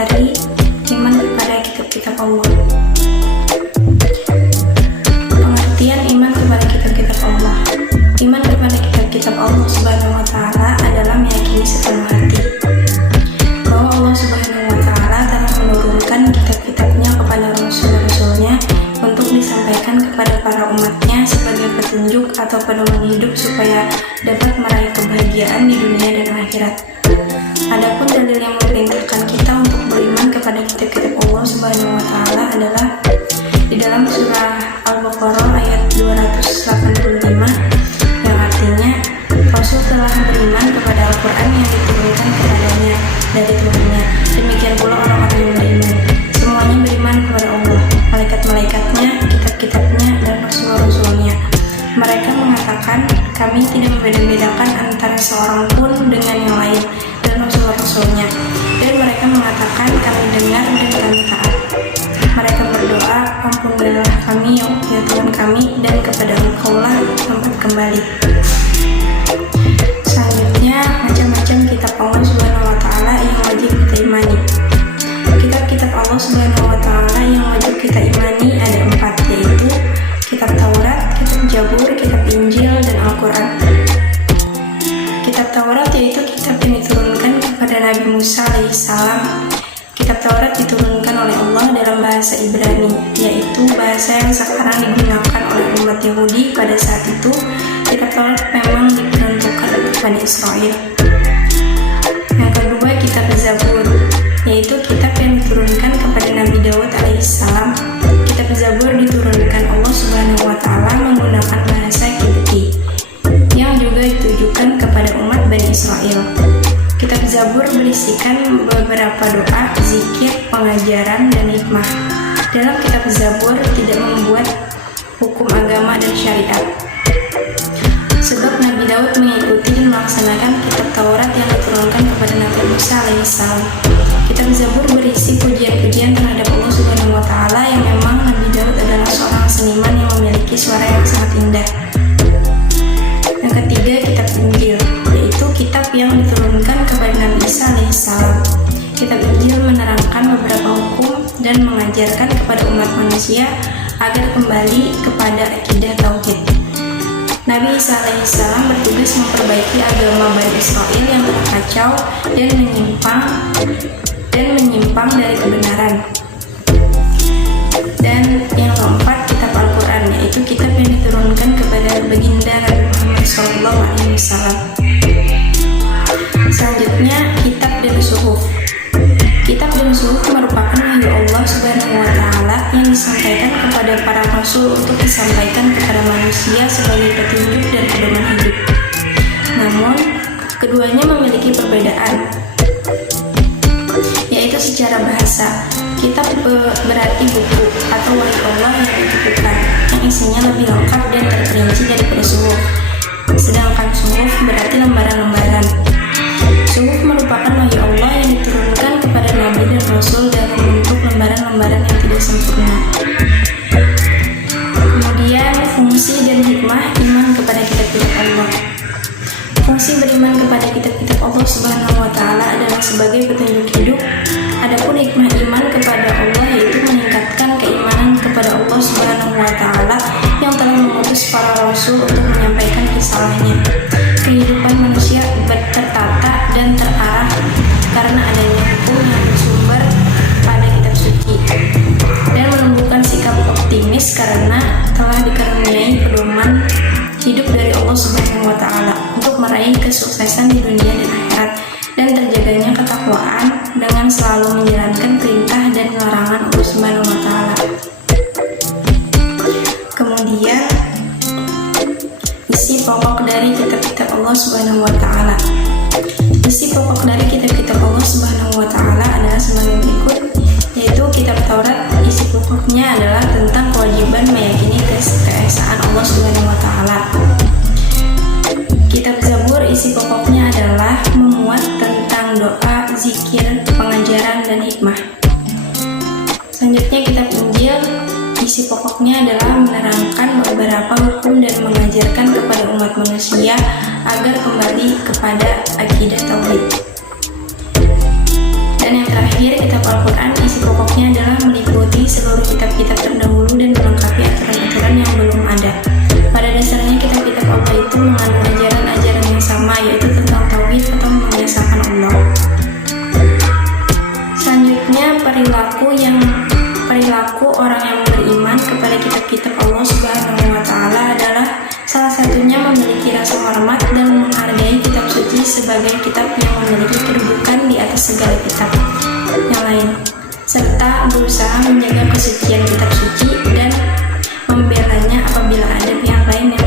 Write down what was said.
dari iman kepada kitab-kitab Allah. Pengertian iman kepada kitab-kitab Allah. Iman kepada kitab-kitab Allah Subhanahu wa Ta'ala adalah meyakini sepenuh hati bahwa Allah Subhanahu wa Ta'ala telah menurunkan kitab-kitabnya kepada rasul-rasulnya untuk disampaikan kepada para umatnya sebagai petunjuk atau pedoman hidup supaya dapat meraih kebahagiaan di dunia dan akhirat. Adapun dalil yang memerintahkan kita untuk beriman kepada kitab-kitab Allah Subhanahu wa Ta'ala adalah di dalam surah Al-Baqarah ayat 285 yang artinya Rasul telah beriman kepada Al-Quran yang diturunkan kepadanya dari Tuhannya. Demikian pula orang-orang yang beriman. Semuanya beriman kepada Allah, malaikat-malaikatnya, kitab-kitabnya, dan rasul-rasulnya. Mereka mengatakan, kami tidak membeda-bedakan antara seorang pun dengan yang lain dan rasul-rasulnya. Dan mereka mengatakan, kami dengar dan kami taat. Mereka berdoa, ampunilah kami ya Tuhan kami, dan kepada Engkaulah tempat kembali. Selanjutnya, macam-macam kitab Allah Subhanahu wa Ta'ala yang wajib kita imani. Kitab-kitab Allah Subhanahu wa Ta'ala yang wajib kita imani ada 4, yaitu kitab Taurat, kitab Zabur, kitab Injil, dan Al-Quran. Kitab Taurat yaitu kitab yang diturunkan kepada Nabi Musa alaihissalam. Kitab Taurat diturunkan oleh Allah dalam bahasa Ibrani, yaitu bahasa yang sekarang digunakan oleh umat Yahudi pada saat itu. Kitab Taurat memang diperuntukkan untuk Bani Israel. Yang kedua, kitab Zabur, yaitu kitab yang diturunkan kepada Nabi Daud alaihissalam. Kitab Zabur diturunkan Allah Subhanahu wa Ta'ala menggunakan bahasa Kipti yang juga ditujukan kepada umat Bani Israel. Kitab Zabur berisikan beberapa doa, zikir, pengajaran, dan hikmah. Dalam kitab Zabur tidak membuat hukum agama dan syariat, sebab Nabi Daud mengikuti dan melaksanakan kitab Taurat yang diturunkan kepada Nabi Musa alaihissalam. Kitab Zabur berisi pujian-pujian terhadap Allah Subhanahu wa Ta'ala yang memang Nabi Daud adalah seorang seniman yang memiliki suara yang sangat indah. Yang ketiga, kitab Injil, yaitu kitab yang diturunkan kepada Nabi Isa alaihissalam. Kitab Injil menerangkan beberapa hukum dan mengajarkan kepada umat manusia agar kembali kepada akidah tauhid. Nabi Isa alaihissalam bertugas memperbaiki agama Bani Israel yang telah kacau dan menyimpang dari kebenaran. Dan yang keempat, kitab Al-Quran, yaitu kitab yang diturunkan kepada baginda Nabi Muhammad SAW. Selanjutnya, kitab dan suhuf. Kitab dan suhuf merupakan wahyu Allah Subhanahu wa Ta'ala yang disampaikan kepada para rasul untuk disampaikan kepada manusia sebagai petunjuk dan pedoman hidup. Namun, keduanya memiliki perbedaan, yaitu secara bahasa. Kitab berarti buku atau wahyu Allah yang dikukuhkan, yang isinya lebih lengkap dan terperinci daripada suhuf. Sedangkan suhuf berarti lembaran-lembaran. Suhuf merupakan wahyu Allah yang diturunkan kepada Nabi dan Rasul dalam bentuk lembaran-lembaran yang tidak sempurna. Kemudian, fungsi dan hikmah iman kepada kitab-kitab Allah. Fungsi beriman kepada kitab-kitab Allah Subhanahu wa Ta'ala adalah sebagai petunjuk hidup. Adapun hikmah iman kepada Allah yaitu meningkatkan keimanan kepada Allah Subhanahu wa Ta'ala yang telah mengutus para rasul untuk menyampaikan risalahnya. Kehidupan manusia tertata dan terarah karena adanya hukum yang bersumber pada kitab suci, dan menumbuhkan sikap optimis karena telah dikaruniai pedoman hidup dari Allah Subhanahu wa Ta'ala untuk meraih kesuksesan di dunia dan akhirat, dan terjaganya ketakwaan dengan selalu menjalankan perintah dan larangan Allah Subhanahu wa Ta'ala. Kemudian, isi pokok dari kitab-kitab Allah Subhanahu wa Ta'ala. Isi pokok dari kitab-kitab Allah Subhanahu wa Ta'ala adalah sebagai berikut, yaitu kitab Taurat. Isi pokoknya adalah tentang kewajiban meyakini keesaan Allah Subhanahu wa Ta'ala. Kitab Zabur isi pokoknya adalah memuat tentang doa, zikir, pengajaran, dan hikmah. Selanjutnya, kitab Injil isi pokoknya adalah menerangkan beberapa hukum dan mengajarkan kepada umat manusia agar kembali kepada akidah tauhid. Dan yang terakhir, terakhir, kitab Al-Quran isi pokoknya adalah meliputi seluruh kitab-kitab terdahulu dan melengkapi aturan-aturan yang belum ada. Pada dasarnya kitab-kitab Allah itu mengandung ajaran-ajaran yang sama, yaitu tentang tauhid atau mengesahkan Allah. Selanjutnya, perilaku orang yang beriman kepada kitab-kitab Allah Subhanahu wa Ta'ala adalah salah satunya memiliki rasa hormat dan menghargai kitab suci sebagai kitab yang memiliki kedudukan di atas segala kitab yang lain, serta berusaha menjaga kesucian kitab suci dan membelanya apabila ada pihak lain yang